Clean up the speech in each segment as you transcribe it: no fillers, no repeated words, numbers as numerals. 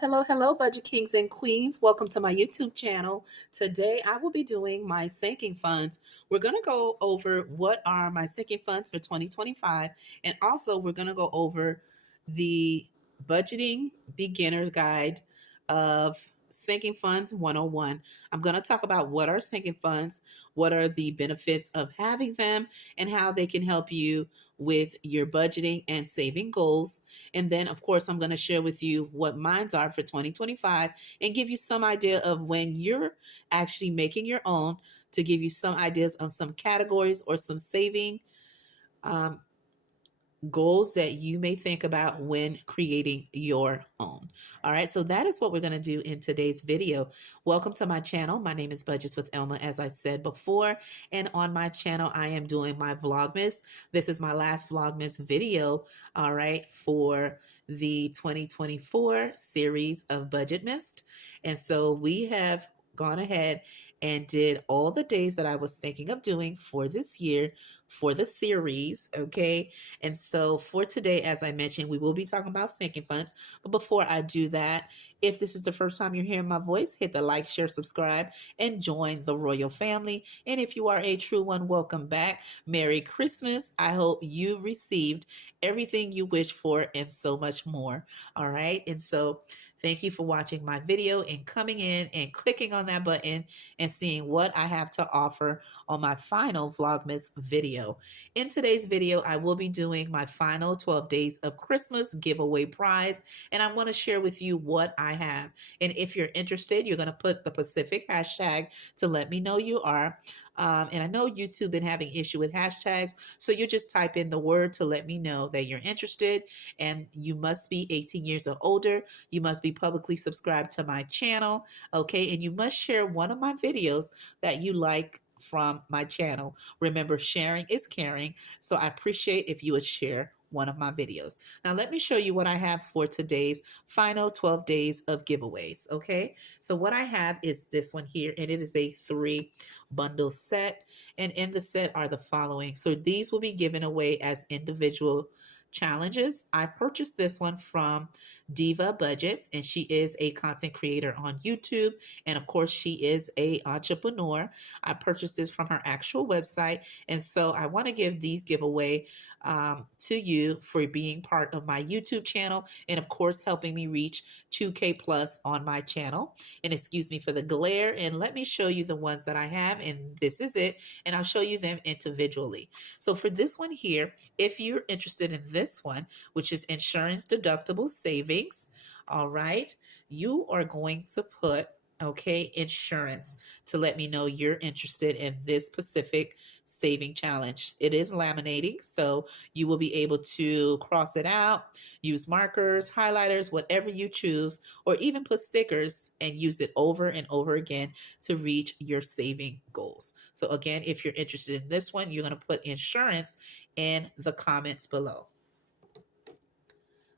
Hello, budget kings and queens. Welcome to my YouTube channel. Today I will be doing my sinking funds. We're going to go over what are my sinking funds for 2025, and also we're going to go over the budgeting beginner's guide of sinking funds 101. I'm going to talk about what are sinking funds, what are the benefits of having them, and how they can help you with your budgeting and saving goals. And then, of course, I'm going to share with you what mines are for 2025 and give you some idea of when you're actually making your own, to give you some ideas of some categories or some saving um, goals that you may think about when creating your own. All right, so that is what we're going to do in today's video. Welcome to my channel. My name is Budgets with Elma, as I said before, and on my channel I am doing my Vlogmas. This is my last Vlogmas video, all right, for the 2024 series of Budget Mist. And so we have gone ahead and did all the days that I was thinking of doing for this year for the series, okay? And so for today, as I mentioned, we will be talking about sinking funds. But before I do that, if this is the first time you're hearing my voice, hit the like, share, subscribe, and join the royal family. And if you are a true one, welcome back. Merry Christmas. I hope you received everything you wished for and so much more. All right. And so thank you for watching my video and coming in and clicking on that button and seeing what I have to offer on my final Vlogmas video. In today's video, I will be doing my final 12 days of Christmas giveaway prize, and I want to share with you what I have. And if you're interested, you're going to put the Pacific hashtag to let me know you are. And I know YouTube been having issue with hashtags, so you just type in the word to let me know that you're interested, and you must be 18 years or older. You must be publicly subscribed to my channel, okay? And you must share one of my videos that you like from my channel. Remember, sharing is caring, so I appreciate if you would share one of my videos. Now let me show you what I have for today's final 12 days of giveaways, okay? So what I have is this one here, and it is a 3 bundle set, and in the set are the following. So these will be given away as individual challenges. I purchased this one from Diva Budgets, and she is a content creator on YouTube, and of course she is a entrepreneur. I purchased this from her actual website, and so I want to give these giveaway to you for being part of my YouTube channel, and of course helping me reach 2K plus on my channel. And excuse me for the glare, and let me show you the ones that I have, and this is it, and I'll show you them individually. So for this one here, if you're interested in this one, which is insurance deductible savings, all right, you are going to put, okay, insurance to let me know you're interested in this specific saving challenge. It is laminating, so you will be able to cross it out, use markers, highlighters, whatever you choose, or even put stickers and use it over and over again to reach your saving goals. So again, if you're interested in this one, you're going to put insurance in the comments below.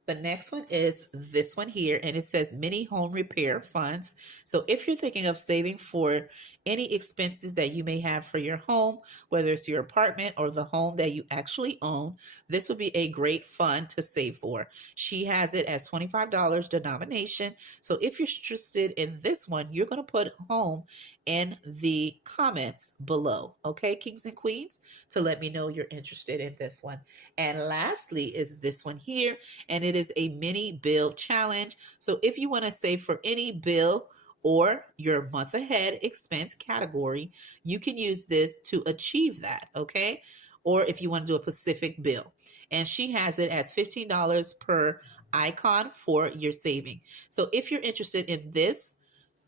The next one is this one here, and it says mini home repair funds. So if you're thinking of saving for any expenses that you may have for your home, whether it's your apartment or the home that you actually own, this would be a great fund to save for. She has it as $25 denomination. So if you're interested in this one, you're going to put home in the comments below, okay, kings and queens, to let me know you're interested in this one. And lastly is this one here, and it is a mini bill challenge. So if you want to save for any bill or your month ahead expense category, you can use this to achieve that, okay? Or if you want to do a specific bill. And she has it as $15 per icon for your saving. So if you're interested in this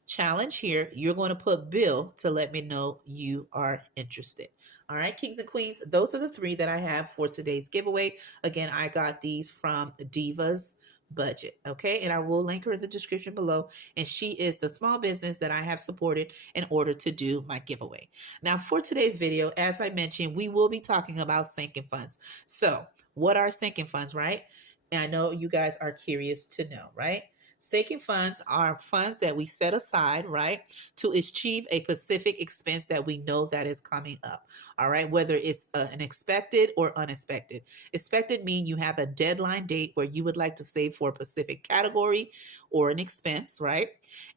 challenge here, you're going to put bill to let me know you are interested. All right, kings and queens, those are the 3 that I have for today's giveaway. Again, I got these from Diva's Budget, okay? And I will link her in the description below, and she is the small business that I have supported in order to do my giveaway. Now for today's video, as I mentioned, we will be talking about sinking funds. So what are sinking funds, right? And I know you guys are curious to know, right? Sinking funds are funds that we set aside, right, to achieve a specific expense that we know that is coming up. All right, whether it's an expected or unexpected. Expected mean you have a deadline date where you would like to save for a specific category or an expense, right?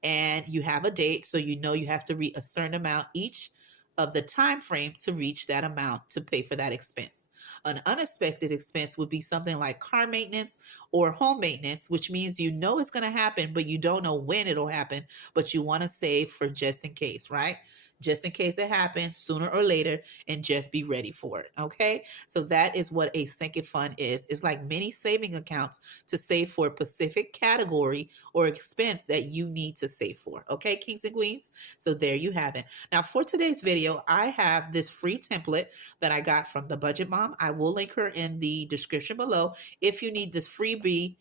And you have a date, so you know you have to reach a certain amount each of the time frame to reach that amount to pay for that expense. An unexpected expense would be something like car maintenance or home maintenance, which means you know it's going to happen, but you don't know when it'll happen, but you want to save for just in case, right? Just in case it happens sooner or later, and just be ready for it. Okay. So that is what a sinking fund is. It's like many saving accounts to save for a specific category or expense that you need to save for. Okay, kings and queens. So there you have it. Now for today's video, I have this free template that I got from the Budget Mom. I will link her in the description below if you need this freebie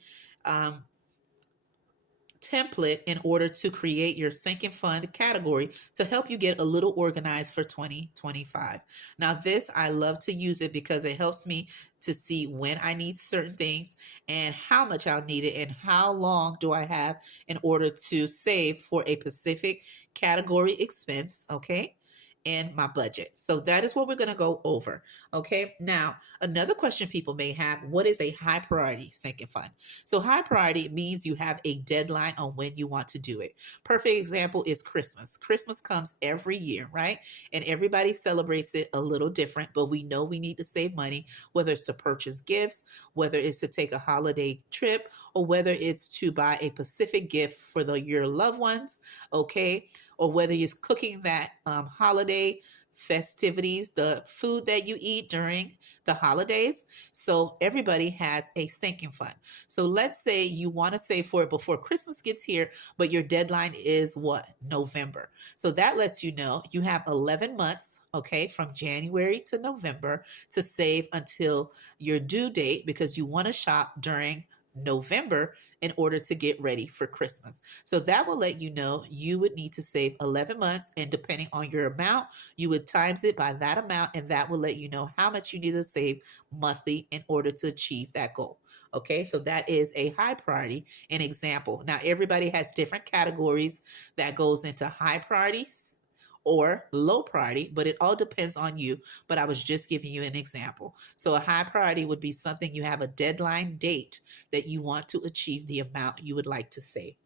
template in order to create your sinking fund category to help you get a little organized for 2025. Now this, I love to use it because it helps me to see when I need certain things and how much I'll need it and how long do I have in order to save for a specific category expense, okay? In my budget. So that is what we're going to go over. Okay. Now, another question people may have, what is a high priority sinking fund? So high priority means you have a deadline on when you want to do it. Perfect example is Christmas. Christmas comes every year, right? And everybody celebrates it a little different, but we know we need to save money, whether it's to purchase gifts, whether it's to take a holiday trip, or whether it's to buy a specific gift for your loved ones. Okay. Or whether it's cooking that holiday festivities, the food that you eat during the holidays. So everybody has a sinking fund. So let's say you want to save for it before Christmas gets here, but your deadline is what? November. So that lets you know you have 11 months, okay, from January to November to save until your due date because you want to shop during November in order to get ready for Christmas. So that will let you know you would need to save 11 months, and depending on your amount, you would times it by that amount, and that will let you know how much you need to save monthly in order to achieve that goal. Okay, so that is a high priority, an example. Now, everybody has different categories that goes into high priorities or low priority, but it all depends on you. But I was just giving you an example. So a high priority would be something you have a deadline date that you want to achieve the amount you would like to save.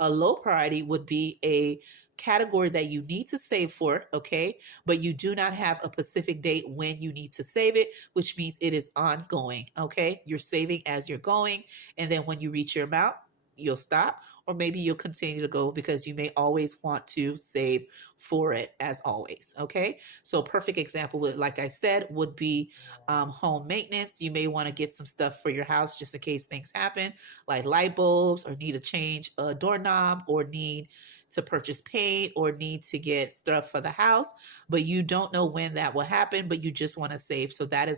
A low priority would be a category that you need to save for, okay, but you do not have a specific date when you need to save it, which means it is ongoing, okay? You're saving as you're going, and then when you reach your amount, you'll stop, or maybe you'll continue to go because you may always want to save for it as always. Okay. So a perfect example would, like I said, would be home maintenance. You may want to get some stuff for your house just in case things happen, like light bulbs, or need to change a doorknob, or need to purchase paint, or need to get stuff for the house, but you don't know when that will happen, but you just want to save. So that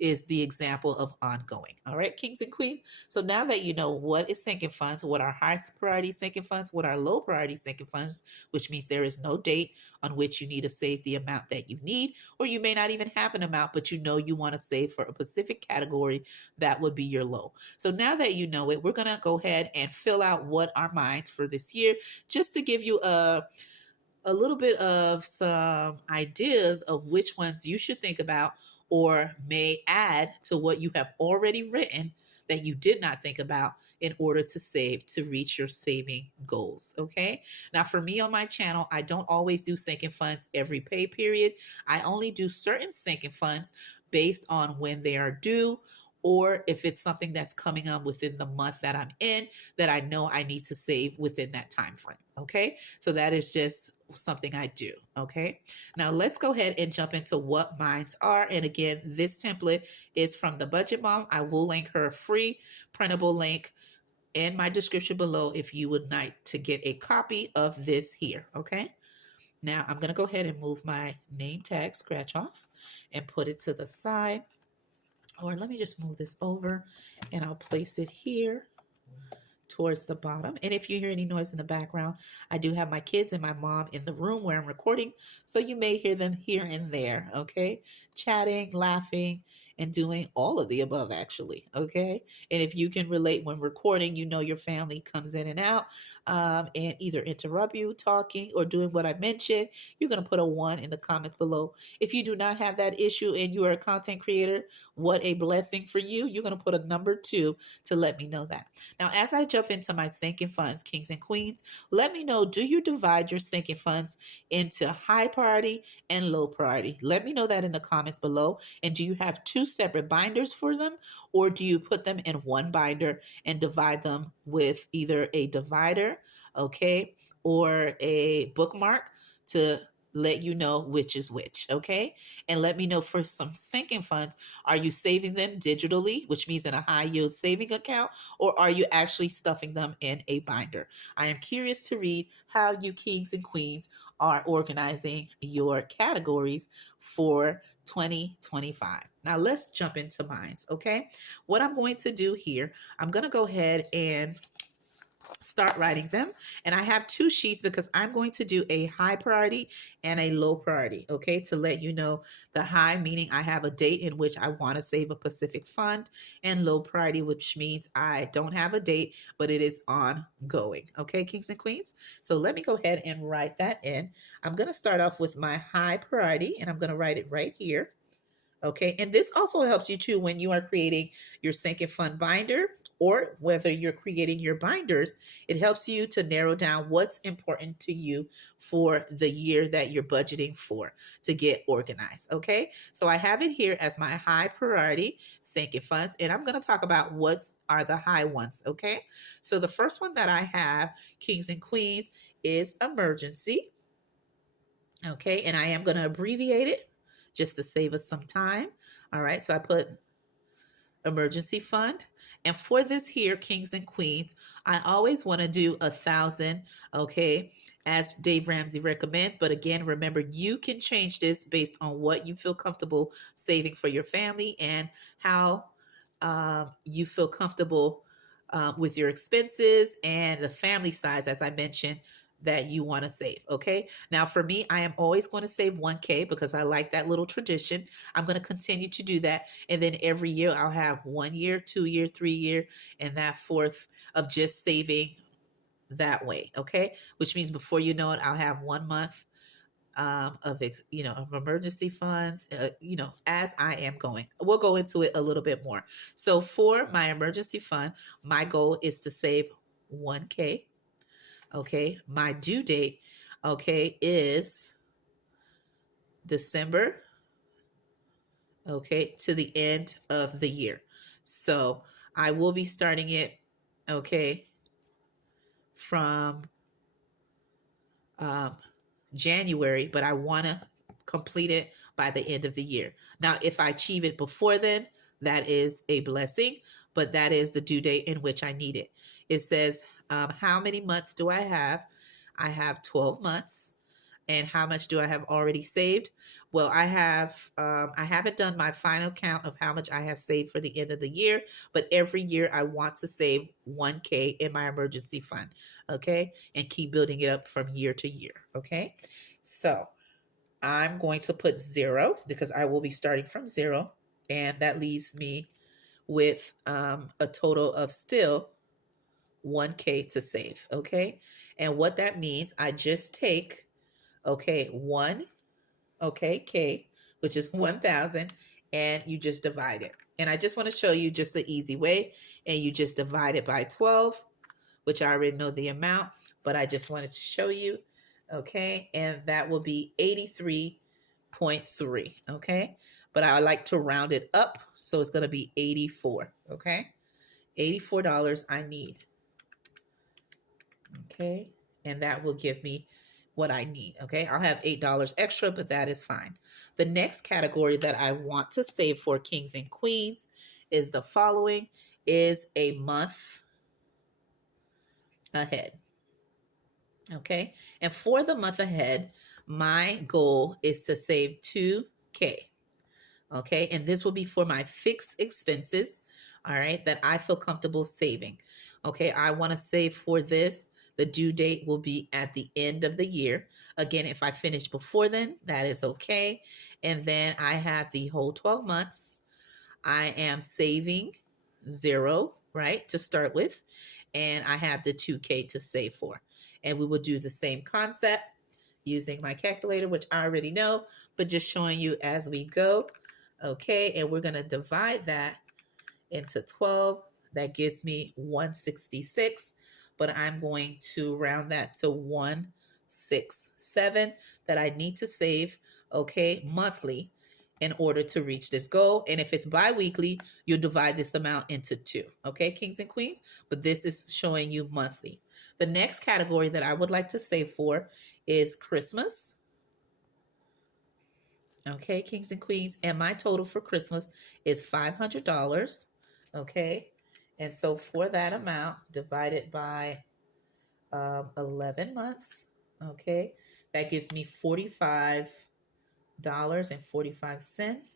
is the example of ongoing. All right, kings and queens. So now that you know what is sinking funds, what are high priority sinking funds, what are low priority sinking funds, which means there is no date on which you need to save the amount that you need, or you may not even have an amount, but you know you want to save for a specific category, that would be your low. So now that you know it, we're going to go ahead and fill out what are mine for this year, just to give you a little bit of some ideas of which ones you should think about or may add to what you have already written that you did not think about in order to save to reach your saving goals. Okay. Now, for me on my channel, I don't always do sinking funds every pay period. I only do certain sinking funds based on when they are due, or if it's something that's coming up within the month that I'm in that I know I need to save within that time frame. Okay. So that is just something I do. Okay. Now let's go ahead and jump into what mines are. And again, this template is from the Budget Mom. I will link her free printable link in my description below if you would like to get a copy of this here. Okay. Now I'm going to go ahead and move my name tag scratch off and put it to the side. Or let me just move this over and I'll place it here towards the bottom. And if you hear any noise in the background, I do have my kids and my mom in the room where I'm recording, so you may hear them here and there, okay? Chatting, laughing, and doing all of the above, actually, okay? And if you can relate when recording, you know your family comes in and out and either interrupt you talking or doing what I mentioned, you're going to put a 1 in the comments below. If you do not have that issue and you are a content creator, what a blessing for you. You're going to put a number 2 to let me know that. Now, as I jump into my sinking funds, kings and queens, let me know, do you divide your sinking funds into high priority and low priority? Let me know that in the comments below. And do you have 2 separate binders for them, or do you put them in one binder and divide them with either a divider, okay, or a bookmark to let you know which is which, okay? And let me know for some sinking funds, are you saving them digitally, which means in a high yield saving account, or are you actually stuffing them in a binder? I am curious to read how you kings and queens are organizing your categories for 2025. Now let's jump into mine, okay? What I'm going to do here, I'm going to go ahead and start writing them. And I have 2 sheets because I'm going to do a high priority and a low priority, okay? To let you know, the high meaning I have a date in which I want to save a specific fund, and low priority, which means I don't have a date, but it is ongoing, okay, kings and queens? So let me go ahead and write that in. I'm going to start off with my high priority, and I'm going to write it right here. Okay, and this also helps you too when you are creating your sinking fund binder, or whether you're creating your binders. It helps you to narrow down what's important to you for the year that you're budgeting for to get organized. Okay, so I have it here as my high priority sinking funds, and I'm going to talk about what are the high ones. Okay, so the first one that I have, kings and queens, is emergency. Okay, and I am going to abbreviate it just to save us some time. All right, so I put emergency fund. And for this here, kings and queens, I always want to do 1,000, okay, as Dave Ramsey recommends. But again, remember, you can change this based on what you feel comfortable saving for your family and how you feel comfortable with your expenses and the family size, as I mentioned, that you want to save. Okay. Now, for me, I am always going to save 1K because I like that little tradition. I'm going to continue to do that. And then every year I'll have 1 year, 2 year, 3 year, and that fourth of just saving that way. Okay. Which means before you know it, I'll have 1 month of of emergency funds, as I am going. We'll go into it a little bit more. So for my emergency fund, my goal is to save 1K. Okay, my due date, okay, is December, okay, to the end of the year. So I will be starting it, okay, from January, but I want to complete it by the end of the year. Now, if I achieve it before then, that is a blessing, but that is the due date in which I need it. It says, how many months do I have? I have 12 months. And how much do I have already saved? Well, I haven't done my final count of how much I have saved for the end of the year, but every year I want to save 1K in my emergency fund, okay? And keep building it up from year to year, okay? So I'm going to put 0 because I will be starting from 0, and that leaves me with a total of still 1K to save, okay? And what that means, I just take, okay, 1, okay, K, which is 1,000, and you just divide it. And I just want to show you just the easy way, and you just divide it by 12, which I already know the amount, but I just wanted to show you, okay? And that will be 83.3, okay? But I like to round it up, so it's going to be 84, okay? $84 I need, okay? And that will give me what I need, okay? I'll have $8 extra, but that is fine. The next category that I want to save for kings and queens is the following, is a month ahead, okay? And for the month ahead, my goal is to save 2K, Okay, and this will be for my fixed expenses, all right, that I feel comfortable saving. Okay, I want to save for this. The due date will be at the end of the year. Again, if I finish before then, that is okay. And then I have the whole 12 months. I am saving zero, right, to start with. And I have the 2K to save for. And we will do the same concept using my calculator, which I already know, but just showing you as we go. Okay, and we're going to divide that into 12. That gives me 166, but I'm going to round that to 167 that I need to save, okay, monthly in order to reach this goal. And if it's bi-weekly, you'll divide this amount into two, okay, kings and queens, but this is showing you monthly. The next category that I would like to save for is Christmas. Okay, kings and queens, and my total for Christmas is $500. Okay, and so for that amount, divided by 11 months, okay, that gives me $45.45.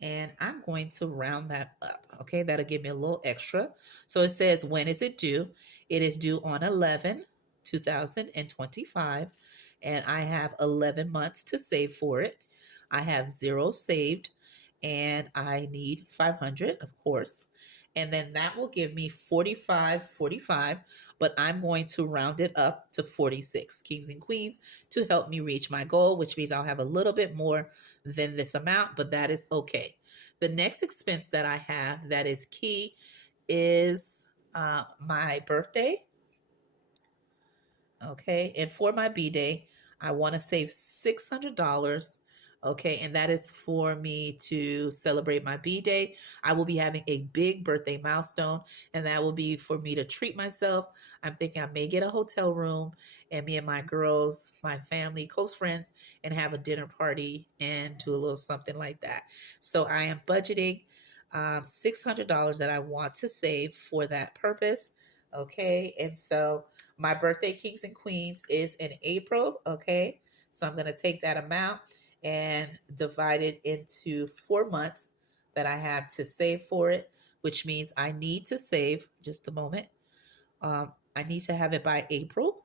And I'm going to round that up. Okay, that'll give me a little extra. So it says, when is it due? It is due on 11/2025, and I have 11 months to save for it. I have zero saved, and I need 500, of course. And then that will give me 45.45, but I'm going to round it up to 46, kings and queens, to help me reach my goal, which means I'll have a little bit more than this amount, but that is okay. The next expense that I have that is key is my birthday. Okay, and for my B-Day, I want to save $600. Okay, and that is for me to celebrate my B-Day. I will be having a big birthday milestone, and that will be for me to treat myself. I'm thinking I may get a hotel room, and me and my girls, my family, close friends, and have a dinner party and do a little something like that. So I am budgeting $600 that I want to save for that purpose. Okay, and so my birthday, kings and queens, is in April. Okay, so I'm going to take that amount and divide it into 4 months that I have to save for it, which means I need to save, just a moment, I need to have it by April.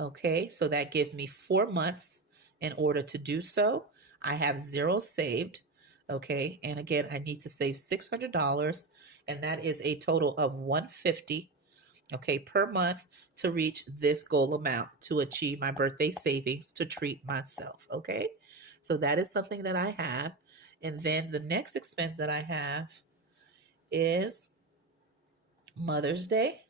Okay, so that gives me 4 months in order to do so. I have zero saved. Okay, and again, I need to save $600, and that is a total of 150, okay, per month to reach this goal amount to achieve my birthday savings to treat myself. Okay, so that is something that I have. And then the next expense that I have is Mother's Day.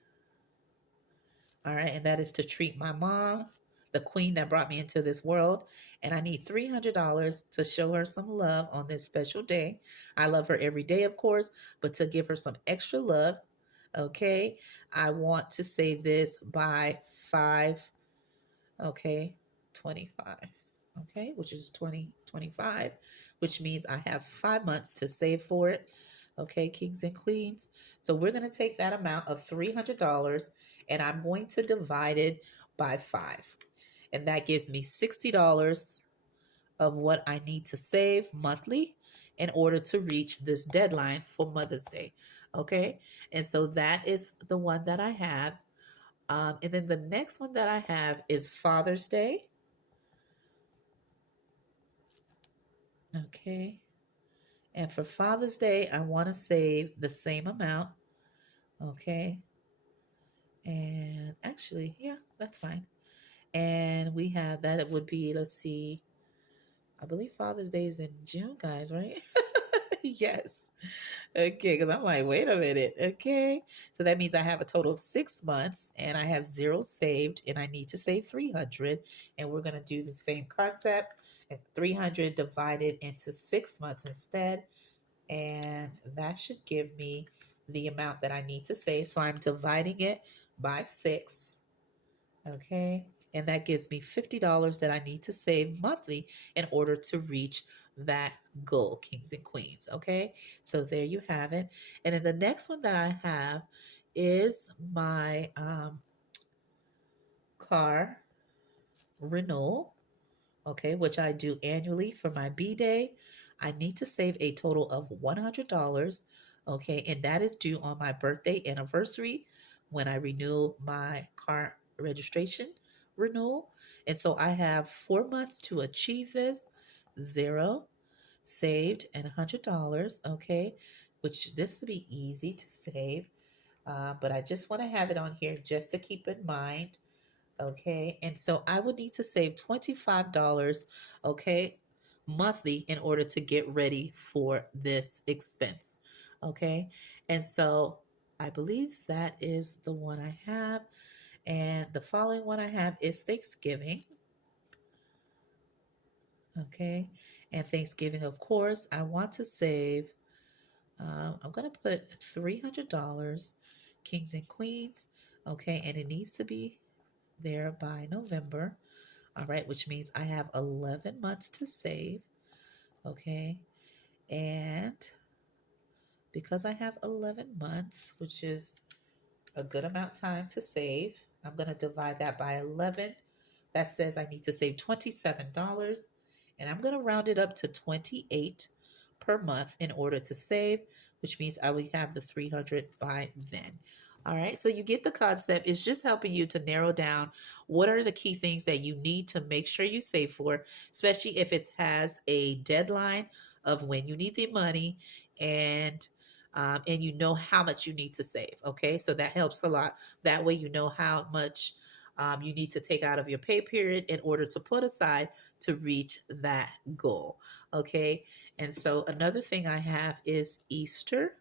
All right, and that is to treat my mom, the queen that brought me into this world. And I need $300 to show her some love on this special day. I love her every day, of course, but to give her some extra love, okay, I want to save this by 5, okay, 25, okay, which is 2025, which means I have 5 months to save for it. Okay, kings and queens. So we're going to take that amount of $300 and I'm going to divide it by 5. And that gives me $60 of what I need to save monthly in order to reach this deadline for Mother's Day. Okay, and so that is the one that I have. And then the next one that I have is Father's Day. Okay, and for Father's Day, I want to save the same amount. Okay, and actually, yeah, that's fine. And we have that, it would be, let's see, I believe Father's Day is in June, guys, right? Yes. Okay, because I'm like, wait a minute. Okay. So that means I have a total of 6 months and I have zero saved and I need to save 300. And we're going to do the same concept and 300 divided into 6 months instead. And that should give me the amount that I need to save. So I'm dividing it by 6. Okay. And that gives me $50 that I need to save monthly in order to reach that goal, kings and queens. Okay. So there you have it. And then the next one that I have is my car renewal. Okay. Which I do annually for my B-Day. I need to save a total of $100. Okay, and that is due on my birthday anniversary when I renew my car registration renewal. And so I have 4 months to achieve this. Zero saved and $100. Okay, which this will be easy to save. But I just want to have it on here just to keep in mind. Okay, and so I would need to save $25, okay, monthly in order to get ready for this expense. Okay, and so I believe that is the one I have. And the following one I have is Thanksgiving. Okay, and Thanksgiving, of course, I want to save. I'm going to put $300, kings and queens. Okay, and it needs to be there by November. All right, which means I have 11 months to save. Okay, and because I have 11 months, which is a good amount of time to save, I'm going to divide that by 11. That says I need to save $27, and I'm going to round it up to 28 per month in order to save, which means I will have the 300 by then. All right, so you get the concept. It's just helping you to narrow down what are the key things that you need to make sure you save for, especially if it has a deadline of when you need the money, and you know how much you need to save. Okay, so that helps a lot. That way you know how much you need to take out of your pay period in order to put aside to reach that goal. Okay, and so another thing I have is Easter.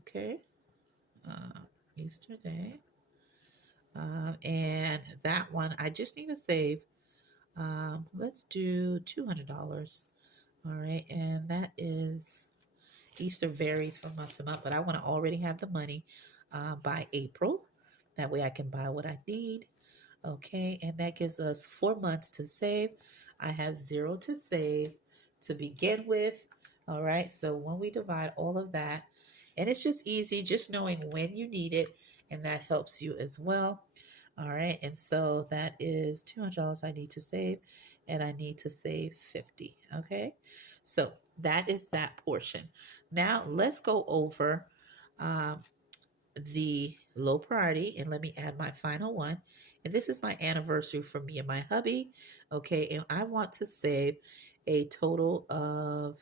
Okay, Easter Day. And that one, I just need to save. Let's do $200. All right, and that is Easter varies from month to month, but I want to already have the money by April. That way I can buy what I need. Okay, and that gives us 4 months to save. I have zero to save to begin with. All right, so when we divide all of that, and it's just easy, just knowing when you need it, and that helps you as well. All right, and so that is $200 I need to save, and I need to save 50. Okay, so that is that portion. Now let's go over um, the low priority, and let me add my final one. And this is my anniversary for me and my hubby. Okay, and I want to save a total of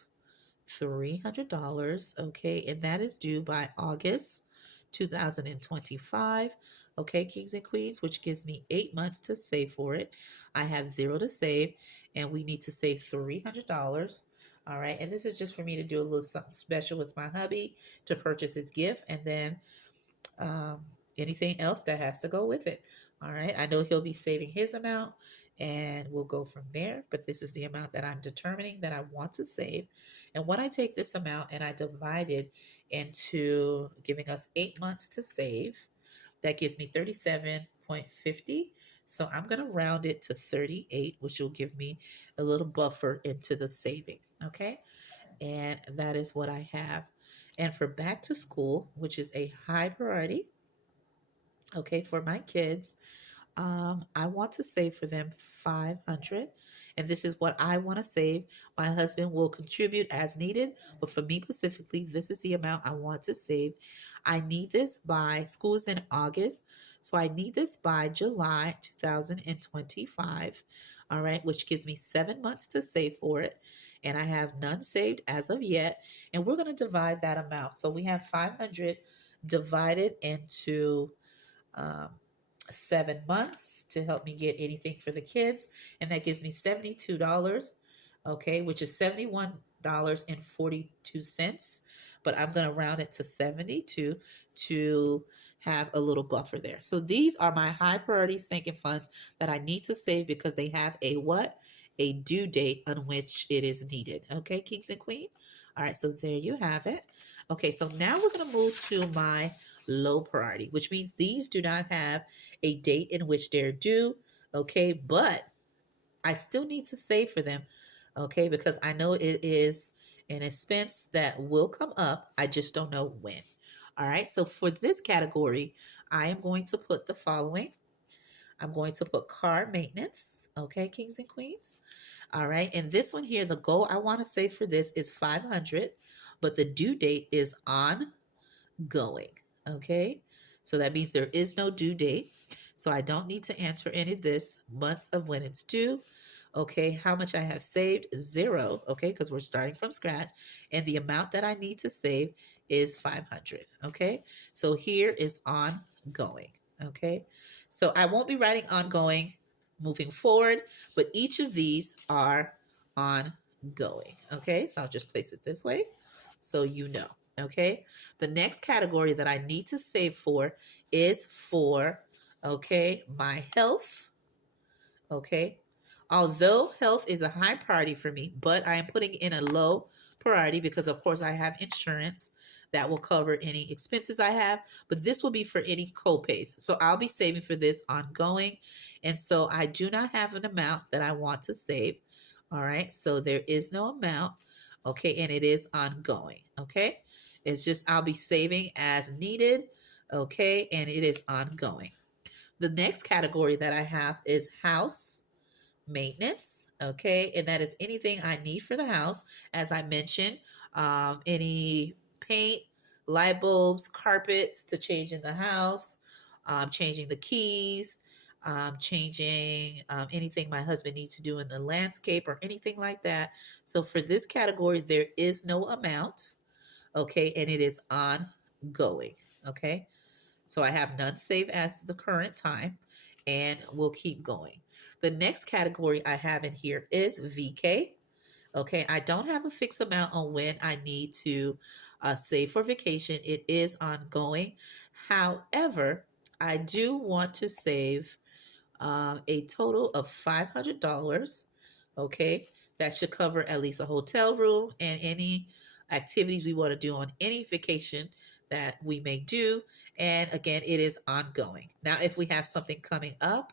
$300. Okay, and that is due by August 2025. Okay, kings and queens, which gives me 8 months to save for it. I have zero to save, and we need to save $300. All right, and this is just for me to do a little something special with my hubby to purchase his gift, and then um, anything else that has to go with it. All right. I know he'll be saving his amount, and we'll go from there. But this is the amount that I'm determining that I want to save. And when I take this amount and I divide it into giving us 8 months to save, that gives me 37.50. So I'm going to round it to 38, which will give me a little buffer into the saving. Okay. And that is what I have. And for back to school, which is a high priority, okay, for my kids, I want to save for them 500, and this is what I want to save. My husband will contribute as needed, but for me specifically, this is the amount I want to save. I need this by school's in August, so I need this by July 2025. All right, which gives me 7 months to save for it, and I have none saved as of yet. And we're going to divide that amount. So we have 500 divided into um, 7 months to help me get anything for the kids. And that gives me $72, okay, which is $71.42. But I'm going to round it to 72 to have a little buffer there. So these are my high priority sinking funds that I need to save because they have a what? A due date on which it is needed. Okay, kings and queens. All right, so there you have it. Okay, so now we're going to move to my low priority, which means these do not have a date in which they're due. Okay, but I still need to save for them. Okay, because I know it is an expense that will come up. I just don't know when. All right, so for this category, I am going to put the following. I'm going to put car maintenance. Okay, kings and queens. All right. And this one here, the goal I want to save for this is 500, but the due date is ongoing. Okay. So that means there is no due date. So I don't need to answer any of this. Months of when it's due. Okay. How much I have saved? 0. Okay. Because we're starting from scratch. And the amount that I need to save is 500. Okay. So here is ongoing. Okay. So I won't be writing ongoing moving forward, but each of these are ongoing. Okay. So I'll just place it this way so you know. Okay. The next category that I need to save for is for, okay, my health. Okay. Although health is a high priority for me, but I am putting in a low priority because, of course, I have insurance that will cover any expenses I have, but this will be for any co-pays. So I'll be saving for this ongoing. And so I do not have an amount that I want to save. All right. So there is no amount. Okay. And it is ongoing. Okay. It's just I'll be saving as needed. Okay. And it is ongoing. The next category that I have is house maintenance. Okay. And that is anything I need for the house. As I mentioned, any paint, light bulbs, carpets to change in the house, changing the keys, changing anything my husband needs to do in the landscape or anything like that. So for this category, there is no amount. Okay. And it is ongoing. Okay. So I have none saved as the current time, and we'll keep going. The next category I have in here is VK. Okay, I don't have a fixed amount on when I need to save for vacation. It is ongoing. However, I do want to save a total of $500. Okay, that should cover at least a hotel room and any activities we want to do on any vacation that we may do. And again, it is ongoing. Now, if we have something coming up,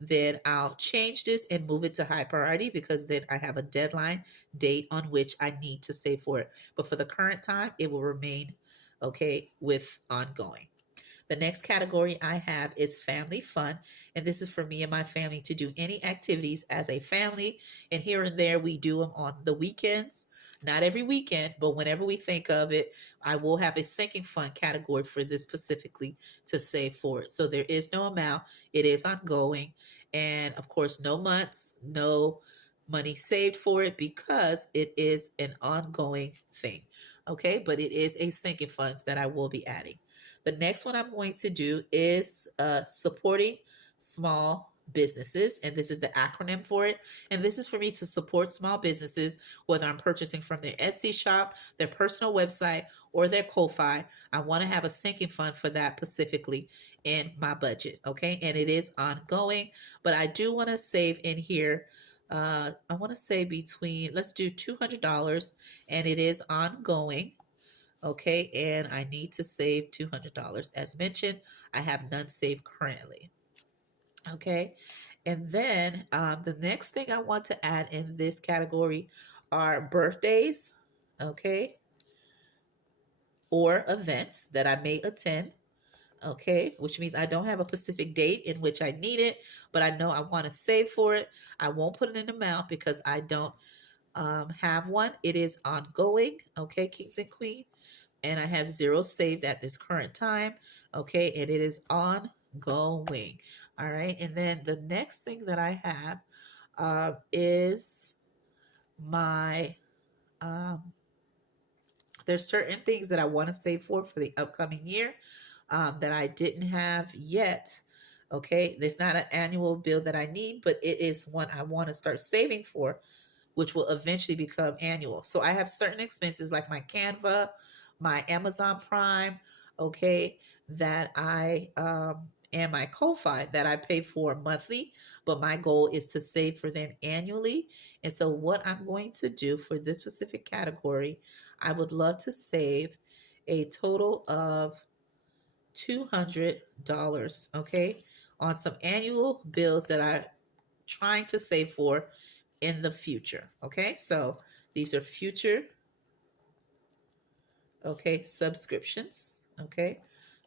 then I'll change this and move it to high priority because then I have a deadline date on which I need to save for it. But for the current time, it will remain okay with ongoing. The next category I have is family fun. And this is for me and my family to do any activities as a family. And here and there, we do them on the weekends. Not every weekend, but whenever we think of it, I will have a sinking fund category for this specifically to save for it. So there is no amount. It is ongoing. And of course, no months, no money saved for it because it is an ongoing thing. Okay, but it is a sinking funds that I will be adding. The next one I'm going to do is supporting small businesses. And this is the acronym for it. And this is for me to support small businesses, whether I'm purchasing from their Etsy shop, their personal website, or their Ko-Fi. I want to have a sinking fund for that specifically in my budget. Okay. And it is ongoing, but I do want to save in here. I want to say between, let's do $200, and it is ongoing. Okay, and I need to save $200. As mentioned, I have none saved currently. Okay, and then the next thing I want to add in this category are birthdays, okay, or events that I may attend. Okay, which means I don't have a specific date in which I need it, but I know I want to save for it. I won't put in an amount because I don't have one. It is ongoing. Okay, kings and queens. And I have 0 saved at this current time. Okay, and it is ongoing. All right, and then the next thing that I have is my there's certain things that I want to save for the upcoming year that I didn't have yet. Okay, there's not an annual bill that I need, but it is one I want to start saving for, which will eventually become annual. So I have certain expenses like my Canva, my Amazon Prime, okay, that I and my Ko-Fi that I pay for monthly, but my goal is to save for them annually. And so what I'm going to do for this specific category, I would love to save a total of $200, okay, on some annual bills that I'm trying to save for in the future. Okay, so these are future, okay, subscriptions, okay,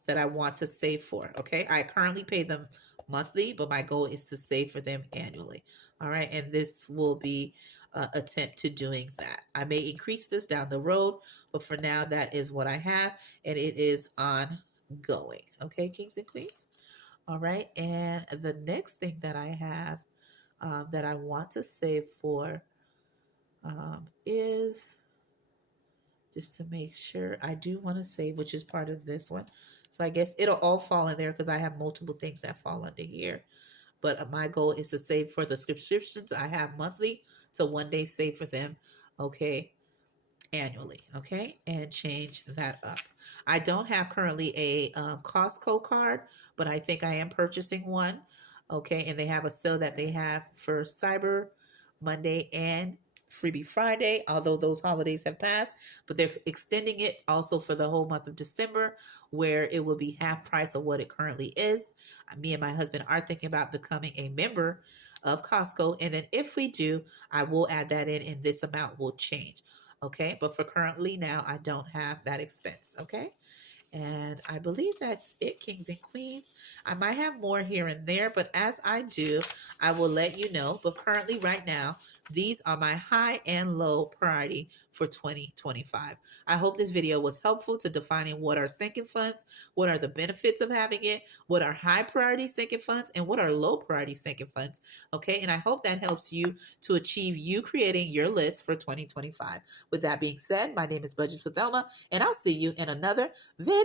that I want to save for. Okay, I currently pay them monthly, but my goal is to save for them annually. All right. And this will be attempt to doing that. I may increase this down the road, but for now, that is what I have, and it is ongoing. Okay, kings and queens. All right. And the next thing that I have that I want to save for is just to make sure I do want to save, which is part of this one. So I guess it'll all fall in there because I have multiple things that fall under here. But my goal is to save for the subscriptions I have monthly to one day save for them. Okay, annually, okay, and change that up. I don't have currently a Costco card, but I think I am purchasing one. Okay, and they have a sale that they have for Cyber Monday and Freebie Friday, although those holidays have passed, but they're extending it also for the whole month of December, where it will be half price of what it currently is. Me and my husband are thinking about becoming a member of Costco, and then if we do, I will add that in, and this amount will change. Okay, but for currently now, I don't have that expense. Okay. And I believe that's it, kings and queens. I might have more here and there, but as I do, I will let you know. But currently, right now, these are my high and low priority for 2025. I hope this video was helpful to defining what are sinking funds, what are the benefits of having it, what are high priority sinking funds, and what are low priority sinking funds. Okay, and I hope that helps you to achieve you creating your list for 2025. With that being said, my name is Budgets with Elma, and I'll see you in another video.